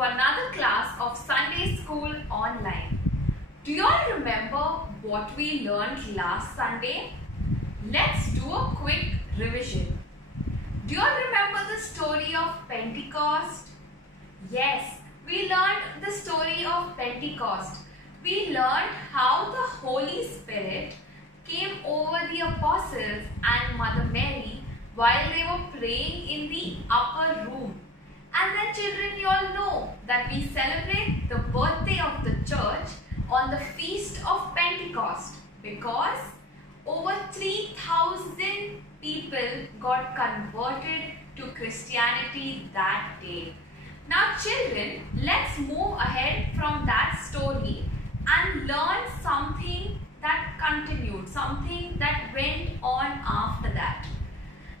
to another class of Sunday School Online. Do you all remember what we learned last Sunday? Let's do a quick revision. Do you all remember the story of Pentecost? Yes, we learned the story of Pentecost. We learned how the Holy Spirit came over the apostles and Mother Mary while they were praying in the upper room. And then children, you all know that we celebrate the birthday of the church on the feast of Pentecost because over 3,000 people got converted to Christianity that day. Now children, let's move ahead from that story and learn something that continued, something that went on after that.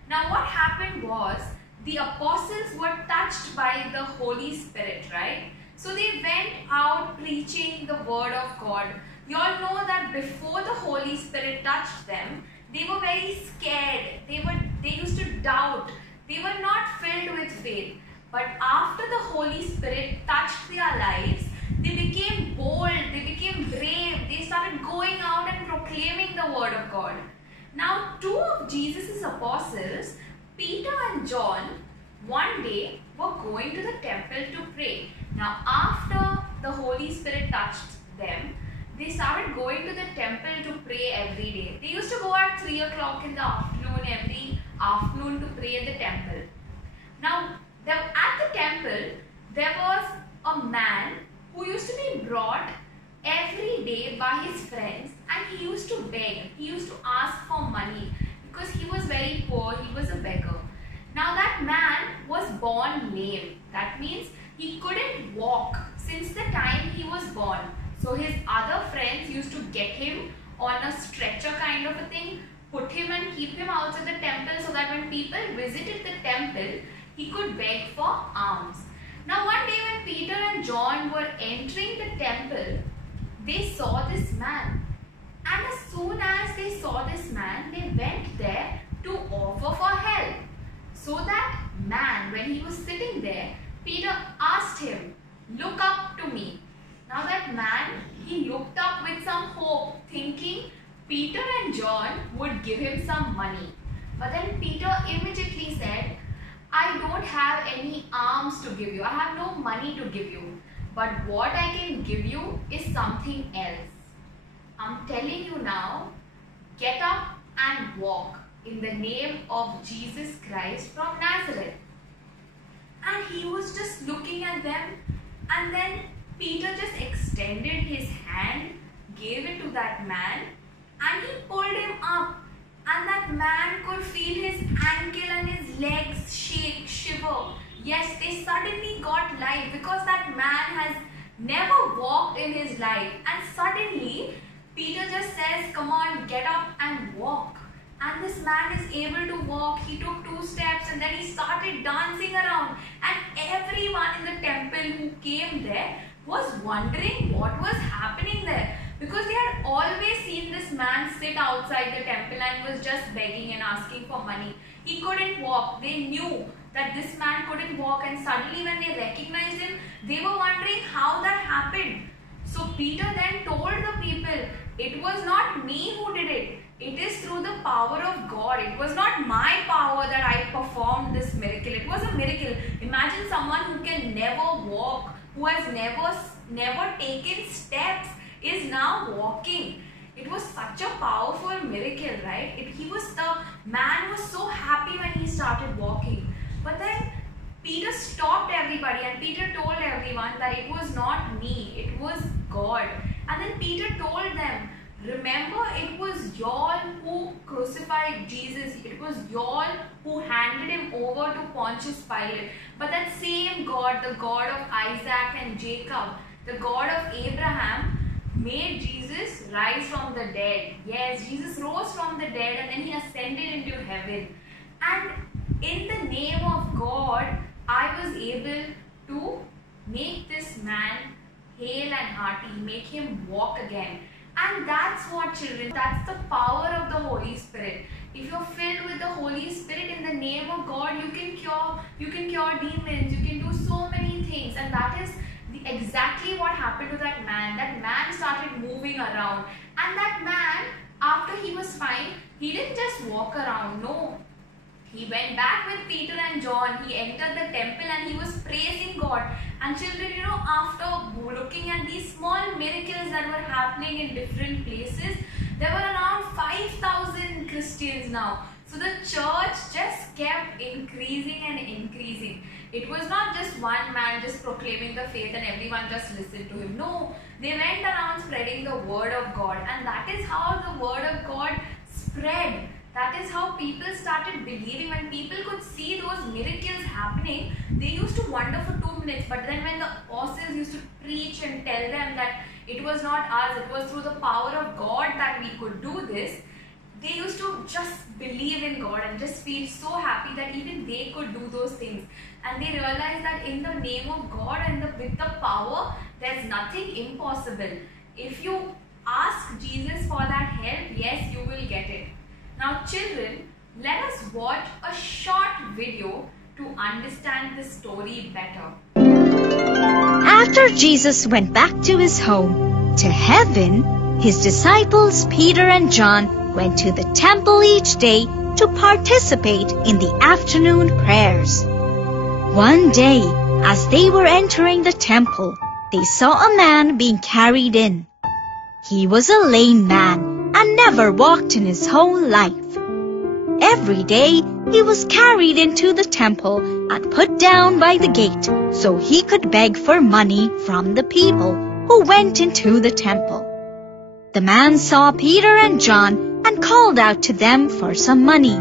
Now what happened was, the apostles were touched by the Holy Spirit, right? So they went out preaching the word of God. You all know that before the Holy Spirit touched them, they were very scared. They used to doubt. They were not filled with faith. But after the Holy Spirit touched their lives, they became bold, they became brave. They started going out and proclaiming the word of God. Now, two of Jesus' apostles, Peter and John, one day were going to the temple to pray. Now, after the Holy Spirit touched them, they started going to the temple to pray every day. They used to go at 3 o'clock in the afternoon, every afternoon to pray at the temple. Now, at the temple, there was a man who used to be brought every day by his friends, and he used to beg. He used to ask for money because he was very poor. He was a beggar. Now that man was born lame. That means he couldn't walk since the time he was born. So his other friends used to get him on a stretcher kind of a thing, put him and keep him outside the temple so that when people visited the temple, he could beg for alms. Now one day when Peter and John were entering the temple, they saw this man. And as soon as they saw this man, they went there to offer for help. So that man, when he was sitting there, Peter asked him, "Look up to me." Now that man, he looked up with some hope, thinking Peter and John would give him some money. But then Peter immediately said, "I don't have any alms to give you. I have no money to give you. But what I can give you is something else. I'm telling you now, get up and walk in the name of Jesus Christ from Nazareth." And he was just looking at them, and then Peter just extended his hand, gave it to that man, and he pulled him up. And that man could feel his ankle and his legs shake, shiver. Yes, they suddenly got life because that man has never walked in his life. And suddenly, Peter just says, "Come on, get up and walk." And this man is able to walk. He took 2 steps and then he started dancing around. And everyone in the temple who came there was wondering what was happening there. Because they had always seen this man sit outside the temple and was just begging and asking for money. He couldn't walk. They knew that this man couldn't walk, and suddenly when they recognized him, they were wondering how that happened. So Peter then told the people, "It was not me who did it. It is through the power of God. It was not my power that I performed this miracle. It was a miracle." Imagine someone who can never walk, who has never taken steps, is now walking. It was such a powerful miracle, right? The man was so happy when he started walking. But then Peter stopped everybody and Peter told everyone that it was not me, it was God. And then Peter told them, "Remember, it was y'all who crucified Jesus. It was y'all who handed him over to Pontius Pilate. But that same God, the God of Isaac and Jacob, the God of Abraham, made Jesus rise from the dead." Yes, Jesus rose from the dead and then he ascended into heaven. And in the name of God, I was able to make this man hale and hearty, make him walk again. And that's what, children, that's the power of the Holy Spirit. If you're filled with the Holy Spirit, in the name of God, you can cure demons, you can do so many things, and that is That man started moving around, and that man, after he was fine, he didn't just walk around. No, he went back with Peter and John. He entered the temple and he was praising God. And children, after looking at these small miracles that were happening in different places, there were around 5,000 Christians now. So the church just kept increasing and increasing. It was not just one man just proclaiming the faith and everyone just listened to him. No, they went around spreading the word of God, and that is how the word of God spread. That is how people started believing. When people could see those miracles happening, they used to wonder for 2 minutes. But then when the apostles used to preach and tell them that it was not us, it was through the power of God that we could do this, they used to just believe in God and just feel so happy that even they could do those things. And they realized that in the name of God and with the power, there's nothing impossible. If you ask Jesus for that help, yes, you will get it. Now children, let us watch a short video to understand the story better. After Jesus went back to his home, to heaven, his disciples Peter and John went to the temple each day to participate in the afternoon prayers. One day, as they were entering the temple, they saw a man being carried in. He was a lame man and never walked in his whole life. Every day, he was carried into the temple and put down by the gate so he could beg for money from the people who went into the temple. The man saw Peter and John and called out to them for some money.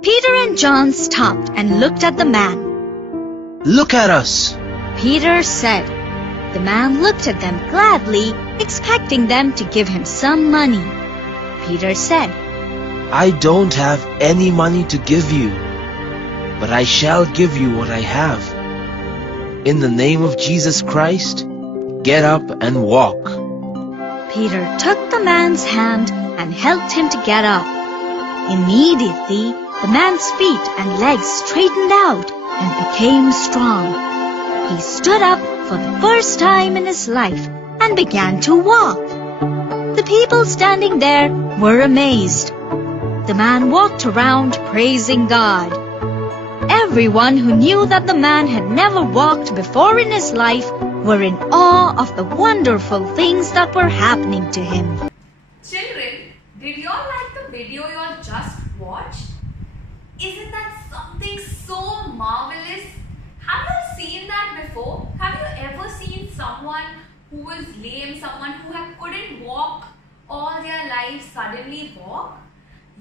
Peter and John stopped and looked at the man. "Look at us," Peter said. The man looked at them gladly, expecting them to give him some money. Peter said, "I don't have any money to give you, but I shall give you what I have. In the name of Jesus Christ, get up and walk." Peter took the man's hand and helped him to get up. Immediately, the man's feet and legs straightened out and became strong. He stood up for the first time in his life and began to walk. The people standing there were amazed. The man walked around praising God. Everyone who knew that the man had never walked before in his life were in awe of the wonderful things that were happening to him. Children, did you all like the video you all just watched? Isn't that something so marvelous? Have you seen that before? Have you ever seen someone who was lame, someone who couldn't walk all their lives suddenly walk?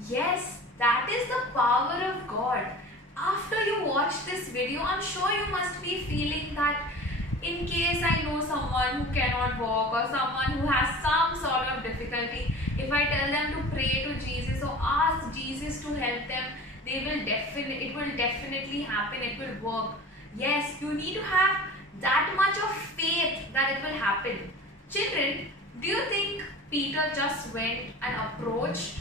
Yes, that is the power of God. After you watch this video, I'm sure you must be feeling that in case I know someone who cannot walk or someone who has some sort of difficulty, if I tell them to pray to Jesus or ask Jesus to help them, it will definitely happen, it will work. Yes, you need to have that much of faith that it will happen. Children, do you think Peter just went and approached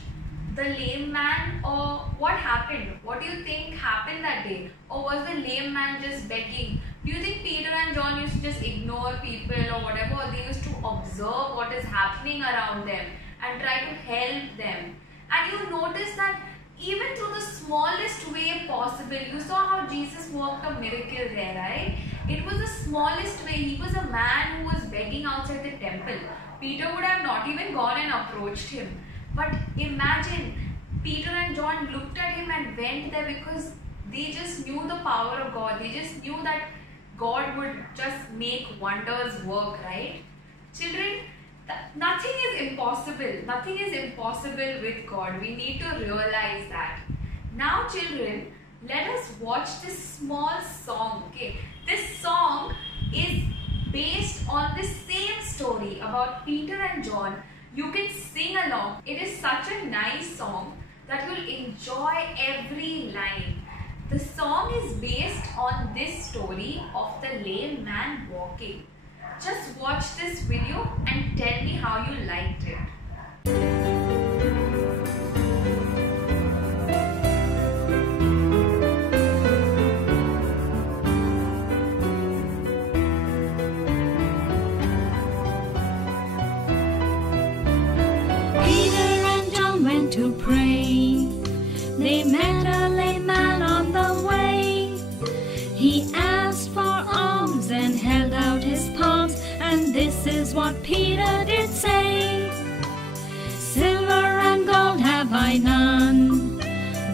the lame man, or what happened? What do you think happened that day? Or was the lame man just begging? Do you think Peter and John used to just ignore people or whatever, or they used to observe what is happening around them and try to help them? And you notice that even through the smallest way possible, you saw how Jesus worked a miracle there, right? It was the smallest way. He was a man who was begging outside the temple. Peter would have not even gone and approached him. But imagine, Peter and John looked at him and went there because they just knew the power of God. They just knew that God would just make wonders work, right? Children, nothing is impossible. Nothing is impossible with God. We need to realize that. Now children, let us watch this small song. Okay, this song is based on the same story about Peter and John. You can sing along. It is such a nice song that you'll enjoy every line. The song is based on this story of the lame man walking. Just watch this video and tell me how you liked it. is what Peter did say. Silver and gold have I none,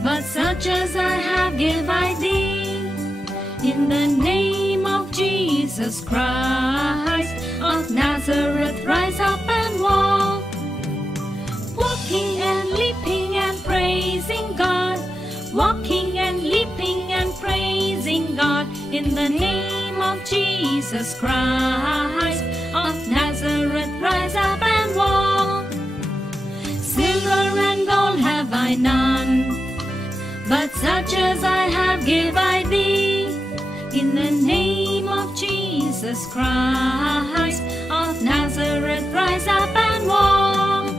but such as I have give I thee. In the name of Jesus Christ of Nazareth, rise up and walk. Walking and leaping and praising God, walking and leaping and praising God. In the name of Jesus Christ of Nazareth, rise up and walk. Silver and gold have I none, but such as I have give I thee. In the name of Jesus Christ of Nazareth, rise up and walk.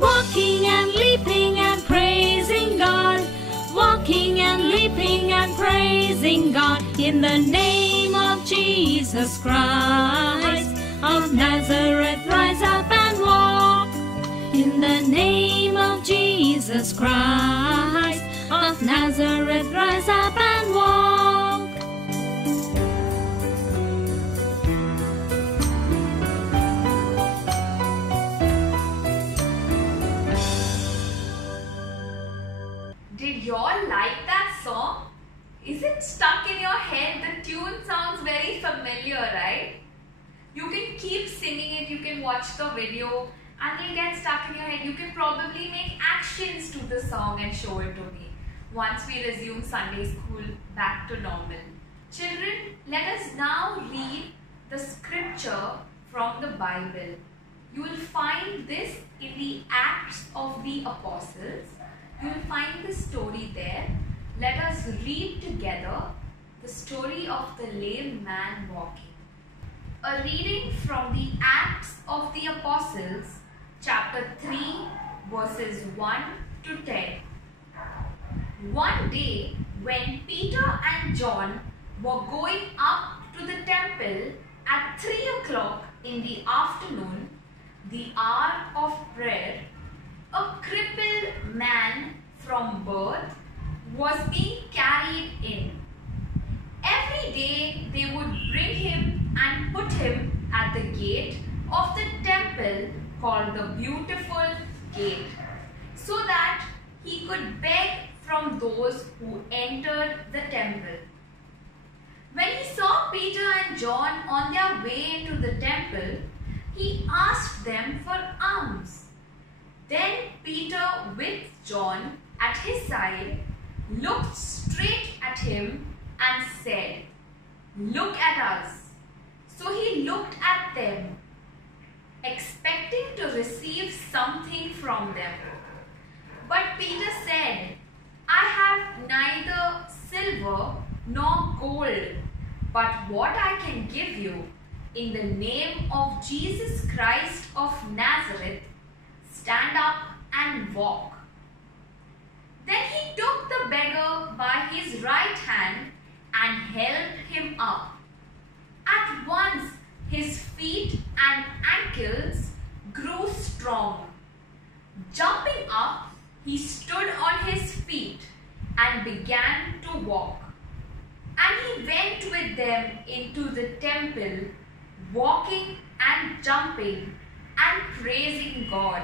Walking and leaping and praising God, walking and leaping and praising God. In the name of Jesus Christ of Nazareth, rise up and walk. In the name of Jesus Christ of Nazareth, rise up and walk. Did y'all like that song? Is it stuck in your head? The tune sounds very familiar, right? You can keep singing it, you can watch the video and it'll get stuck in your head. You can probably make actions to the song and show it to me once we resume Sunday school back to normal. Children, let us now read the scripture from the Bible. You will find this in the Acts of the Apostles. You will find the story there. Let us read together the story of the lame man walking. A reading from the Acts of the Apostles, chapter 3, verses 1 to 10. One day, when Peter and John were going up to the temple at 3 o'clock in the afternoon, the hour of prayer, a crippled man from birth was being carried in. Every day they would bring him and put him at the gate of the temple called the Beautiful Gate, so that he could beg from those who entered the temple. When he saw Peter and John on their way into the temple, he asked them for alms. Then Peter, with John at his side, looked straight at him and said, "Look at us." So he looked at them, expecting to receive something from them. But Peter said, "I have neither silver nor gold, but what I can give you, in the name of Jesus Christ of Nazareth, stand up and walk." Then he took the beggar by his right hand and held him up. At once his feet and ankles grew strong. Jumping up, he stood on his feet and began to walk. And he went with them into the temple, walking and jumping and praising God.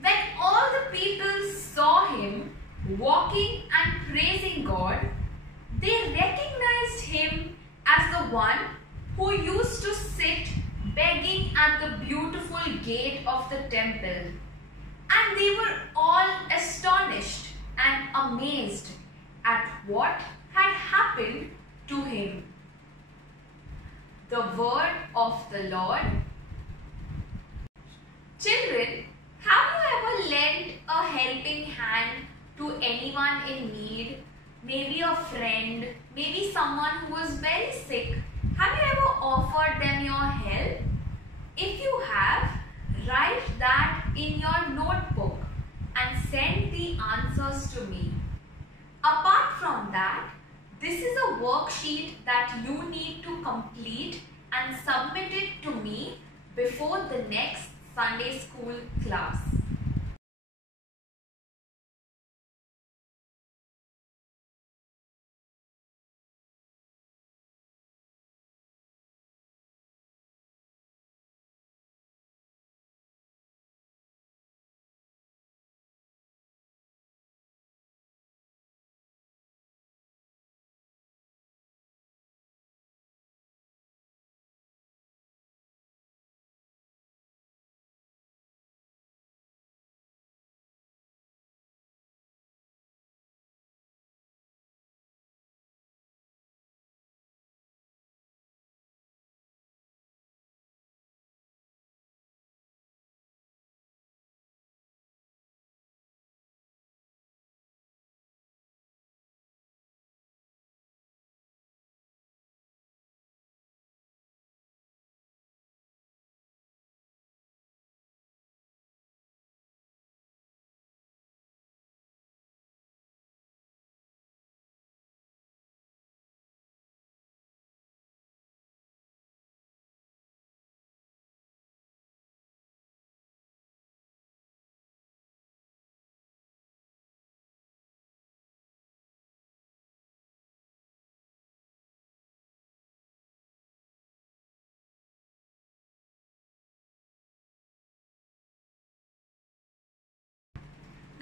When all the people saw him walking and praising God, they recognized him as the one who used to sit begging at the beautiful gate of the temple. And they were all astonished and amazed at what had happened to him. The word of the Lord. Children, have you ever lent a helping hand to anyone in need? Maybe a friend, maybe someone who was very sick. Have you ever offered them your help? If you have, write that in your notebook and send the answers to me. Apart from that, this is a worksheet that you need to complete and submit it to me before the next Sunday school class.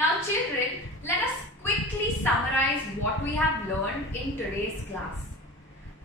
Now children, let us quickly summarize what we have learned in today's class.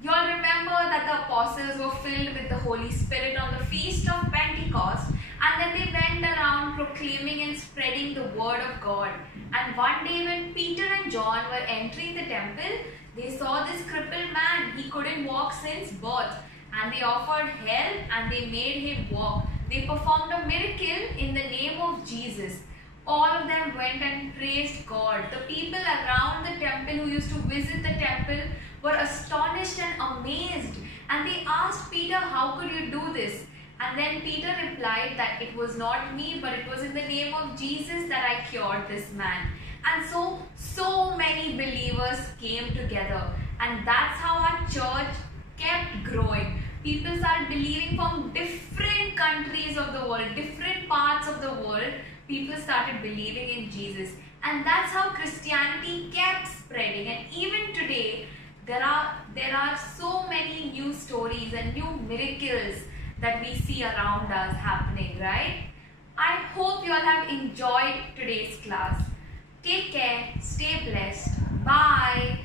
You all remember that the apostles were filled with the Holy Spirit on the feast of Pentecost, and then they went around proclaiming and spreading the word of God. And one day when Peter and John were entering the temple, they saw this crippled man. He couldn't walk since birth, and they offered help and they made him walk. They performed a miracle in the name of Jesus. All of them went and praised God. The people around the temple who used to visit the temple were astonished and amazed, and they asked Peter, "How could you do this?" And then Peter replied that it was not me, but it was in the name of Jesus that I cured this man. And so many believers came together, and that's how our church kept growing. People started believing from different countries of the world, different parts of the world. People started believing in Jesus, and that's how Christianity kept spreading. And even today, there are so many new stories and new miracles that we see around us happening, right? I hope you all have enjoyed today's class. Take care, stay blessed. Bye.